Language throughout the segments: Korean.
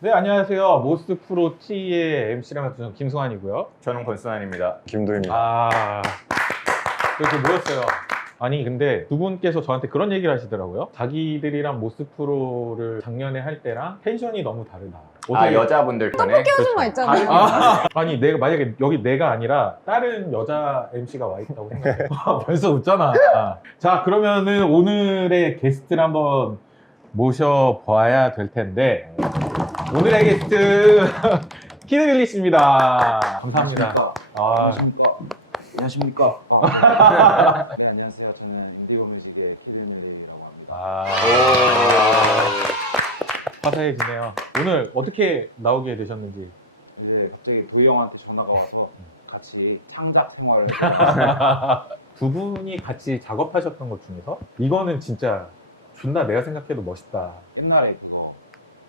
네, 안녕하세요. 모스 프로 T의 MC를 맡은 김승환이고요. 저는 권순환입니다. 김도입니다. 아, 이렇게 모였어요. 아니, 근데 두 분께서 저한테 그런 얘기를 하시더라고요. 자기들이랑 모스 프로를 작년에 할 때랑 텐션이 너무 다르다. 아, 여자분들 편에? 깨워준 거 있잖아. 아니, 내가 만약에 여기 내가 아니라 다른 여자 MC가 와 있다고 생각해. 벌써 웃잖아. 자, 그러면은 오늘의 게스트를 한번 모셔봐야 될 텐데, 오늘의 게스트 키드윌리 씨입니다. 감사합니다. 아, 안녕하십니까. 네, 안녕하세요. 저는 인디고 뮤직의 키드윌리라고 합니다. 화사해지네요. 오늘 어떻게 나오게 되셨는지. 근데 갑자기 부희 형한테 전화가 와서 같이 창작 생활을 두 분이 같이 작업하셨던 것 중에서 이거는 진짜 존나 내가 생각해도 멋있다. 옛날에 그거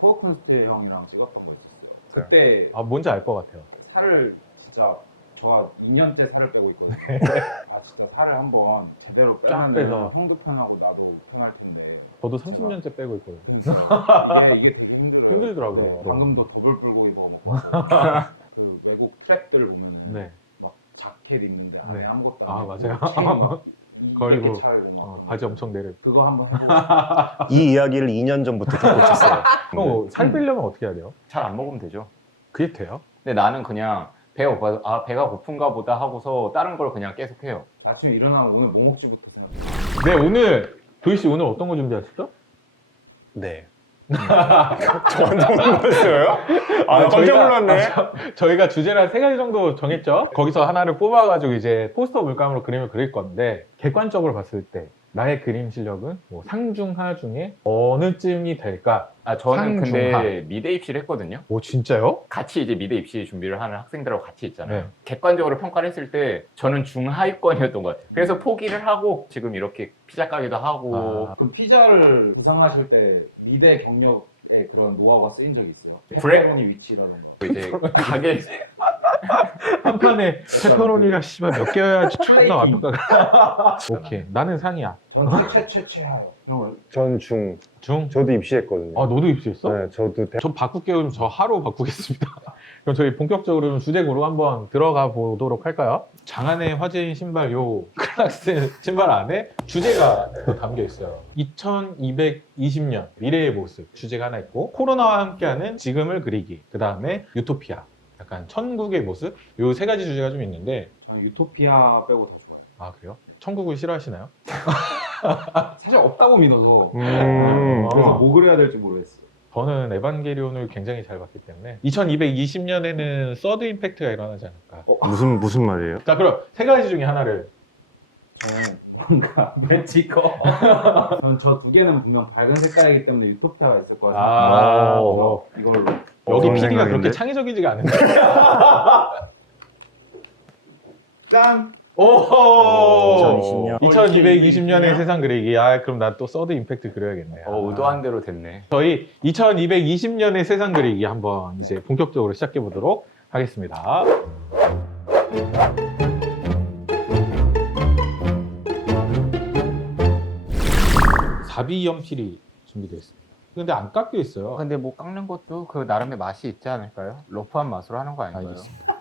포어큰스트 형이랑 찍었던 거 있었어요. 그때 아, 뭔지 알 것 같아요. 살을 진짜 제가 2년째 살을 빼고 있거든요. 아 진짜 살을 한번 제대로 쫙 빼면 빼서. 형도 편하고 나도 편할 텐데 저도 30년째 빼고 있거든요. 이게 되게 힘들어요. 힘들더라고요. 방금도 더블 불고기도 먹고 그 외국 트랩들을 보면은 네. 막 자켓 입는데 안에 네. 아무것도 아, 안 맞아요. 걸고 걸고, 차이고 막 바지 엄청 내려. 그거 한번 해보고 이 이야기를 2년 전부터 듣고 있었어요. 형, 살 빼려면 어떻게 해야 돼요? 잘 안 먹으면 되죠. 그게 돼요? 근데 나는 그냥 배가 고파서 아 배가 고픈가 보다 하고서 다른 걸 그냥 계속 해요. 아침에 일어나면 오늘 뭐 먹지부터 생각해. 네, 오늘 도희 씨 오늘 어떤 거 준비하셨죠? 네. 저 완전 놀랐어요? 아, 깜짝 저희가- 놀랐네. 저희가 주제를 한 3가지 정도 정했죠. 거기서 하나를 뽑아가지고 이제 포스터 물감으로 그림을 그릴 건데, 객관적으로 봤을 때 나의 그림 실력은 뭐 상중하 중에 어느쯤이 될까? 아 저는 상중하. 근데 미대 입시를 했거든요. 오, 진짜요? 같이 이제 미대 입시 준비를 하는 학생들하고 같이 있잖아요. 네. 객관적으로 평가를 했을 때 저는 중하위권이었던 것 같아요. 그래서 포기를 하고 지금 이렇게 피자 가게도 하고 그 피자를 구상하실 때 미대 경력에 그런 노하우가 쓰인 적이 있어요? 브레- 페퍼로니 위치라던가. 이제 가게 한 판에 페퍼로니가 씨발 몇 개여야지 존나 완벽하게. 오케이, 나는 상이야. 전 최하요. 그런 걸 전 중. 중? 저도 입시했거든요. 아, 너도 입시했어? 네, 저도 저 바꿀게요. 그럼 저 하루 바꾸겠습니다. 그럼 저희 본격적으로 좀 주제구로 한번 들어가 보도록 할까요? 장안의 화제인 신발 요 클락스 신발 안에 주제가 또 담겨 있어요. 2220년 미래의 모습 주제가 하나 있고, 코로나와 함께하는 지금을 그리기, 그 다음에 유토피아, 약간 천국의 모습, 요 3가지 주제가 좀 있는데. 저는 유토피아 빼고 다 좋아요. 아, 그래요? 천국을 싫어하시나요? 사실 없다고 믿어서 어. 그래서 뭐 그려야 될지 모르겠어요. 저는 에반게리온을 굉장히 잘 봤기 때문에 2220년에는 서드 임팩트가 일어나지 않을까. 무슨 말이에요? 자, 그럼 3가지 중에 하나를. 저는 뭔가 멘티커. 저는 저 두 개는 분명 밝은 색깔이기 때문에 유토피아가 있을 거예요. 이걸로. 여기 어떤 PD가 생각인데? 그렇게 창의적이지가 않은데. 짠! 오! 2020년. 2220년의 세상 그리기. 아, 그럼 난 또 서드 임팩트 그려야겠네. 의도한 대로 됐네. 저희 2220년의 세상 그리기 한번 이제 본격적으로 시작해 보도록 하겠습니다. 사비 연필이 준비되어 있습니다. 근데 안 깎여 있어요. 근데 뭐 깎는 것도 그 나름의 맛이 있지 않을까요? 러프한 맛으로 하는 거 아닌가요? 알겠습니다.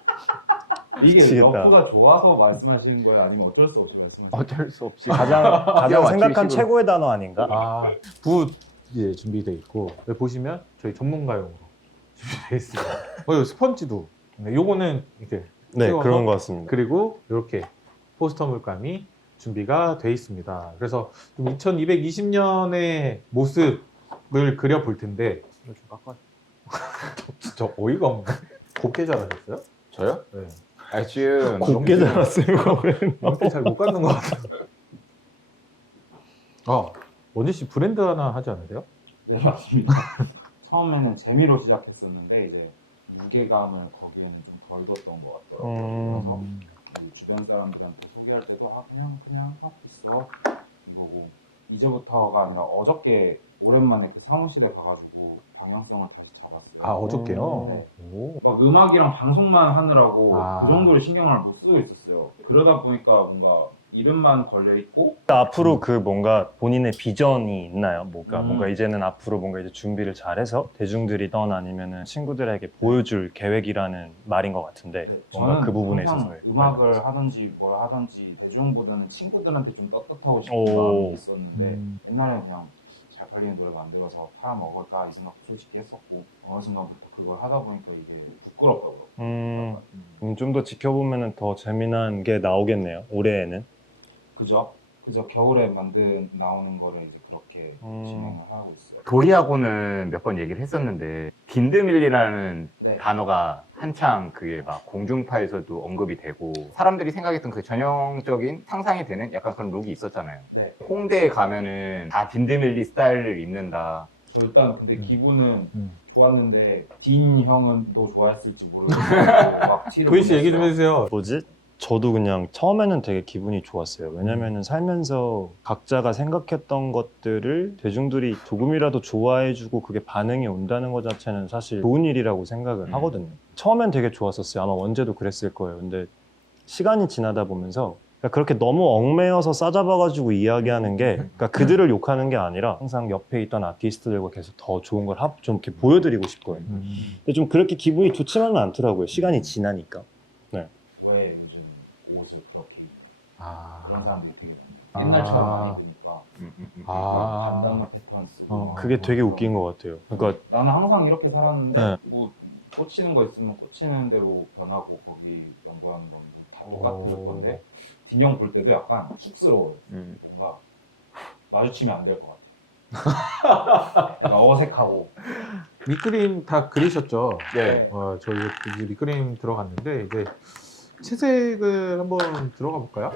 이게 미치겠다. 러프가 좋아서 말씀하시는 거예요? 아니면 어쩔 수 없이 말씀하시는 거예요? 어쩔 수 없이 가장 맞추기 생각한 식으로. 최고의 단어 아닌가? 아, 붓 이제 준비되어 있고, 여기 보시면 저희 전문가용으로 준비되어 있습니다. 여기 스펀지도. 네, 요거는 이렇게 네, 찍어서, 그런 것 같습니다. 그리고 이렇게 포스터 물감이 준비가 되어 있습니다. 그래서 2220년의 모습을 그려볼 텐데. 이거 좀 깎아. 진짜 어이가 없네. 곱게 잘하셨어요? 저요? 네. 아 지금 곱게 자랐어요, 그거는. 연필 잘 못 갖는 것 같아요. 원지 씨 브랜드 하나 하지 않으세요? 네, 맞습니다. 처음에는 재미로 시작했었는데 이제 무게감을 거기에는 좀 덜 뒀던 것 같더라고요. 그래서 이 주변 사람들한테 소개할 때도 그냥 하고 있어 이거고, 이제부터가 아니라 어저께 오랜만에 그 사무실에 가가지고 방향성을 다시 잡았어요. 아, 어저께요? 네. 오. 막 음악이랑 방송만 하느라고 아. 그 정도로 신경을 못 쓰고 있었어요. 그러다 보니까 뭔가 이름만 걸려 있고 앞으로 그 뭔가 본인의 비전이 있나요? 뭔가 음. 뭔가 이제는 앞으로 뭔가 이제 준비를 잘해서 대중들이던 아니면은 친구들에게 보여줄 계획이라는 말인 것 같은데 뭔가 저는 그 부분에 항상 있어서 음악을 하든지 뭘 하든지 대중보다는 친구들한테 좀 떳떳하고 싶은 오. 마음이 있었는데 음. 옛날에는 그냥 잘 팔리는 노래 만들어서 팔아먹을까 이 생각 솔직히 했었고 어느 순간부터 그걸 하다 보니까 이게 부끄럽더라고요. 좀 더 지켜보면은 더 재미난 게 나오겠네요. 올해에는. 그죠? 겨울에 나오는 거를 이제 그렇게 음. 진행을 하고 있어요. 도희하고는 몇 번 얘기를 했었는데 빈드밀리라는 네. 단어가 한창 그게 막 공중파에서도 언급이 되고 사람들이 생각했던 그 전형적인 상상이 되는 약간 그런 룩이 있었잖아요. 네. 홍대에 가면은 다 빈드밀리 스타일을 입는다. 저 일단 근데 기분은 음. 좋았는데 딘 형은 또 좋아했을지 모르겠어요. 막 티를 도희 씨 얘기 좀 보냈어요. 해주세요. 뭐지? 저도 그냥 처음에는 되게 기분이 좋았어요. 왜냐면은 살면서 각자가 생각했던 것들을 대중들이 조금이라도 좋아해주고 그게 반응이 온다는 것 자체는 사실 좋은 일이라고 생각을 하거든요. 처음엔 되게 좋았었어요. 아마 원재도 그랬을 거예요. 근데 시간이 지나다 보면서 그러니까 그렇게 너무 얽매여서 싸잡아가지고 이야기하는 게 그러니까 그들을 욕하는 게 아니라 항상 옆에 있던 아티스트들과 계속 더 좋은 걸 좀 이렇게 보여드리고 싶거든요. 근데 좀 그렇게 기분이 좋지만은 않더라고요. 시간이 지나니까. 왜 요즘 옷을 그렇게 아. 그런 사람들이 되게 아. 옛날처럼 많이 보니까 아. 단단한 패턴 쓰고 어. 그게 되게 웃긴 것 같아요. 그러니까 나는 항상 이렇게 살았는데 네. 뭐 꽂히는 거 있으면 꽂히는 대로 변하고 거기 연구하는 건 다 똑같을 오. 건데 딘형 볼 때도 약간 쑥스러워요. 음. 뭔가 마주치면 안 될 것 같아. 약간 어색하고 밑그림 다 그리셨죠? 네. 저희 이제 밑그림 들어갔는데 이제 채색을 한번 들어가 볼까요?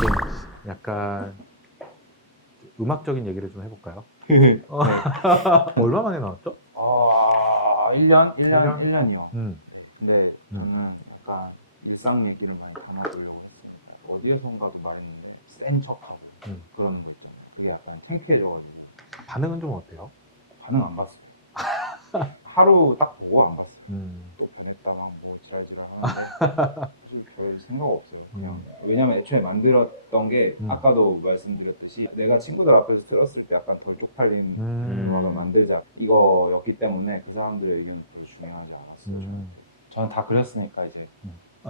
좀 약간 음악적인 얘기를 좀 해볼까요? 얼마 만에 나왔죠? 1년? 일 년? 1년이요. 근데 음. 저는 약간 일상 얘기를 많이 담아보려고 했습니다. 어디에선가도 말했는데 센 척하고 그러는 거 있죠. 그게 약간 창피해져가지고 반응은 좀 어때요? 반응 안 봤어. 하루 딱 보고 안 봤어. 음. 또 보냈다가 뭐 지랄지랄 하는데 사실 별 생각 없어요. 그냥 왜냐면 애초에 만들었던 게 아까도 말씀드렸듯이 내가 친구들 앞에서 들었을 때 약간 덜 쪽팔린 거를 만들자 이거였기 때문에 그 사람들의 의견이 별로 중요하지 않았어요. 저는 다 그렸으니까 이제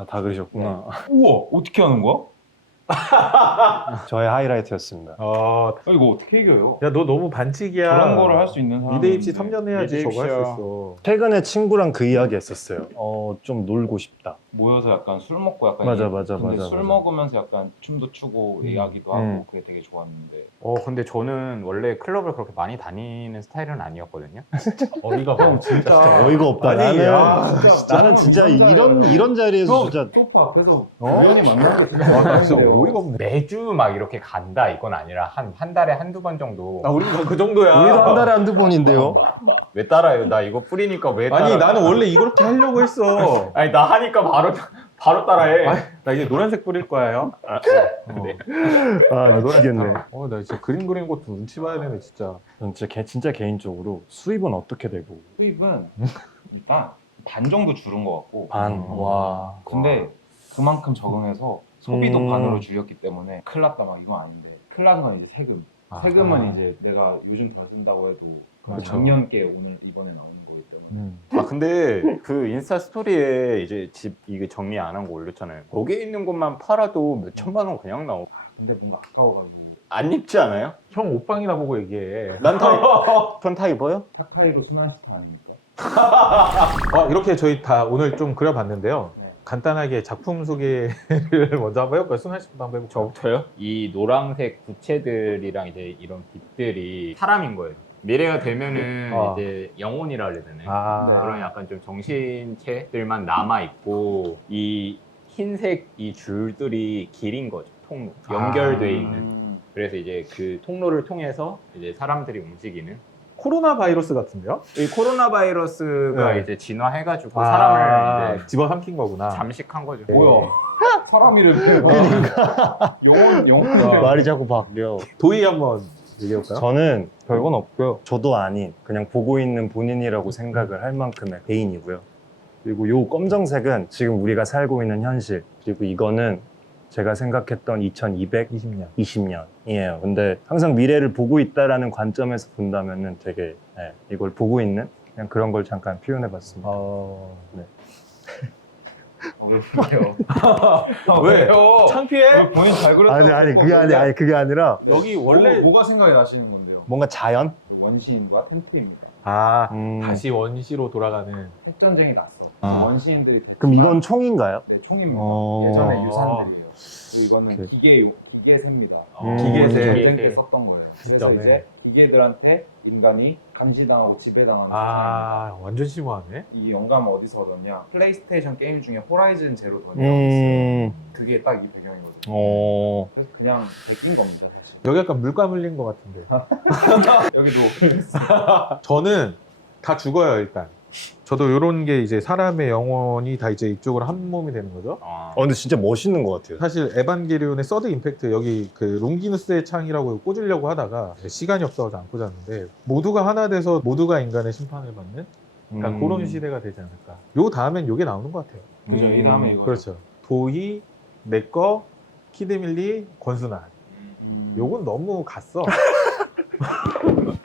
다 그러셨구나. 우와 어떻게 하는 거야? 저의 하이라이트였습니다. 이거 어떻게 이겨요? 야, 너 너무 반칙이야. 그런 거를 할 수 있는 사람이 미대 입시 3년 해야지 저거 할 수 있어. 최근에 친구랑 그 이야기 했었어요. 좀 놀고 싶다. 모여서 약간 술 먹고 약간 맞아, 근데 맞아, 술 맞아. 먹으면서 약간 춤도 추고 이야기도 하고 음. 그게 되게 좋았는데 근데 저는 원래 클럽을 그렇게 많이 다니는 스타일은 아니었거든요. 어이가 봐. 진짜 어이가 없다. 아니, 나는 진짜 이런 자리에서 진짜 소파 앞에서 우연히 만난 게 진짜 나 진짜 많은데요. 어이가 없네. 매주 막 이렇게 간다 이건 아니라 한 달에 한두 번 정도. 우리가 그 정도야. 우리도 한 달에 한두 번인데요. 왜 따라요? 나 이거 뿌리니까 왜 따라? 아니, 나는 원래 이렇게 하려고 했어. 아니 나 하니까 바로 따라해. 나 이제 노란색 뿌릴 거예요. 네. 미치겠네. 나 진짜 그림 그리는 것도 눈치 봐야 되네, 진짜. 전 진짜 개인적으로 수입은 어떻게 되고? 수입은 일단 반 정도 줄은 것 같고 반. 와. 근데 그만큼 적응해서 소비도 음. 반으로 줄였기 때문에 큰일 났다 막 이건 아닌데 큰일 난 건 이제 세금 세금은 이제 내가 요즘 더 쓴다고 해도 그렇죠. 작년께 오늘 이번에 나오는 거기 때문에 근데 그 인스타 스토리에 이제 집 이게 정리 안 한 거 올렸잖아요. 거기에 있는 것만 팔아도 몇 천만 원 그냥 나오고. 근데 뭔가 아까워가지고 안 입지 않아요? 형 옷방이나 보고 얘기해. 전타 입어요? 타카이로 순환시타 아닙니까? 이렇게 저희 다 오늘 좀 그려봤는데요. 네. 간단하게 작품 소개를 먼저 한번 해볼까요? 순환 씨부터 한번 해볼까요? 저부터요? 이 노란색 구체들이랑 이제 이런 빛들이 사람인 거예요. 미래가 되면은 이제 영혼이라 그래야 되나요? 그런 약간 좀 정신체들만 남아 있고 이 흰색 이 줄들이 길인 거죠. 통로 연결돼 있는. 그래서 이제 그 통로를 통해서 이제 사람들이 움직이는. 코로나 바이러스 같은데요? 이 코로나 바이러스가 네. 이제 진화해가지고 사람을 이제 집어삼킨 거구나. 잠식한 거죠. 뭐야? 사람 이름 그러니까 영혼 말이 자꾸 바뀌어. 도희 한번 얘기해볼까요? 저는 별건 없고요. 저도 아닌 그냥 보고 있는 본인이라고 생각을 할 만큼의 개인이고요. 그리고 요 검정색은 지금 우리가 살고 있는 현실. 그리고 이거는 제가 생각했던 2220년이에요. 근데 항상 미래를 보고 있다라는 관점에서 본다면은 되게 이걸 보고 있는 그냥 그런 걸 잠깐 표현해봤습니다. 네. 왜 그래요? 왜? 창피해? 본인 잘 그렸다고. 아니 그게 아니라 여기 원래 뭐가 생각이 나시는 건데요? 뭔가 자연? 원시인과 템플입니다. 다시 원시로 돌아가는. 핵전쟁이 났어. 아. 원시인들이 그럼 이건 총인가요? 네, 총입니다. 어. 예전에 유산들이에요. 그리고 이거는 오케이. 기계새입니다. 기계새. 전쟁 때 썼던 거예요. 진짜네. 그래서 이제 기계들한테 인간이 감시당하고 지배당하는 완전 심오하네. 이 영감을 어디서 얻었냐? 플레이스테이션 게임 중에 호라이즌 제로 던이라고 있어요. 그게 딱 이 배경이거든요. 그래서 그냥 베낀 겁니다. 사실. 여기 약간 물감 흘린 것 같은데. 여기도 저는 다 죽어요, 일단. 저도 이런 게 이제 사람의 영혼이 다 이제 이쪽으로 한 몸이 되는 거죠. 근데 진짜 멋있는 것 같아요. 사실 에반게리온의 서드 임팩트 여기 그 롱기누스의 창이라고 꽂으려고 하다가 시간이 없어서 안 꽂았는데 모두가 하나 돼서 모두가 인간의 심판을 받는 약간 그런 시대가 되지 않을까. 요 다음엔 요게 나오는 것 같아요. 그죠? 이 다음에 이거 그렇죠. 도희, 내꺼, 키드밀리, 권순환. 요건 너무 갔어.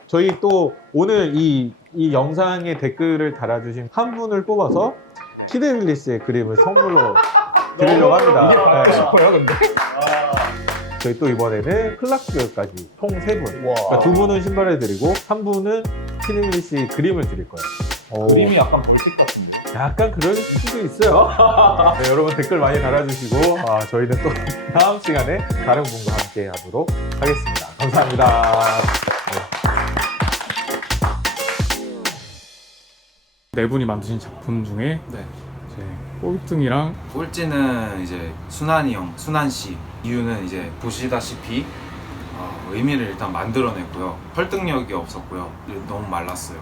저희 또 오늘 이 영상에 댓글을 달아주신 한 분을 뽑아서 키드밀리스의 그림을 선물로 드리려고 합니다. 이게 받고 네. 싶어요, 근데? 저희 또 이번에는 클락스까지 총 3분. 와. 그러니까 2분은 신발을 드리고 한 분은 키드밀리스의 그림을 드릴 거예요. 그림이 약간 벌칙 같은데. 약간 그럴 수도 있어요. 네, 여러분 댓글 많이 달아주시고 저희는 또 다음 시간에 다른 분과 함께 하도록 하겠습니다. 감사합니다. 네 분이 만드신 작품 중에 네. 이제 꼴등이랑 꼴찌는 이제 순환이 형, 순환 씨. 이유는 이제 보시다시피 의미를 일단 만들어냈고요. 설득력이 없었고요. 너무 말랐어요.